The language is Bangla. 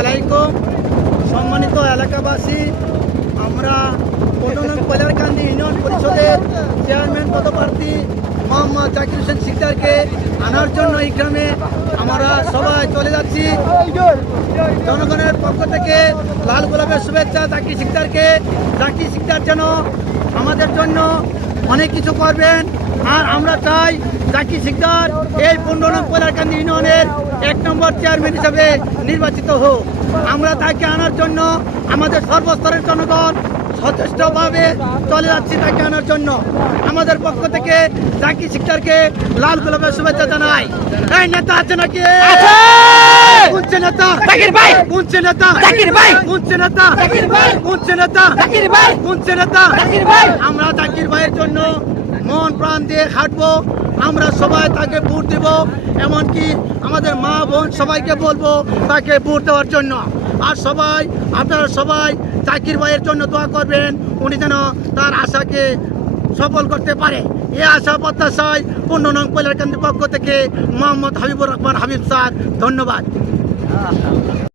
আলাইকুম। সম্মানিত এলাকাবাসী, আমরা ১৫ নং কৈলারকান্দি ইউনিয়ন পরিষদের চেয়ারম্যান পদপ্রার্থী মোহাম্মদ জাকির হোসেন শিকদারকে আনার জন্য এই গ্রামে আমরা সবাই চলে যাচ্ছি। জনগণের পক্ষ থেকে লাল গোলাপের শুভেচ্ছা জাকির শিকদারকে। জাকির শিকদার যেন আমাদের জন্য অনেক কিছু করবেন, আর আমরা চাই জাকির শিকদার এই ১৫ নং কৈলারকান্দি ইউনিয়নের ১ নম্বর চেয়ারম্যান হিসেবে নির্বাচিত হোক। আমরা তাকে আনার জন্য আমাদের সর্বস্তরের জনগণ সচেষ্টভাবে চলে যাচ্ছি তাকে আনার জন্য। আমাদের পক্ষ থেকে জাকির শিকদারকে লাল গোলাপের শুভেচ্ছা জানাই। এই নেতা আছে নাকি? কোনছে নেতা? জাকির ভাই। কোনছে নেতা? জাকির ভাই। কোনছে নেতা? জাকির ভাই। কোনছে নেতা? জাকির ভাই। কোনছে নেতা? জাকির ভাই। আমরা জাকির ভাইয়ের জন্য মন প্রাণ দিয়ে খাটবো। আমরা সবাই তাকে ভোট দেব, এমনকি আমাদের মা বোন সবাইকে বলবো তাকে ভোট দেওয়ার জন্য। আর সবাই, আপনারা সবাই জাকির ভাইয়ের জন্য দোয়া করবেন, উনি যেন তার আশাকে সফল করতে পারে। এই আশা প্রত্যাশায় ১৫ নং কৈলারকান্দির পক্ষ থেকে মোহাম্মদ হাবিবুর রহমান হাবিব স্যার, ধন্যবাদ।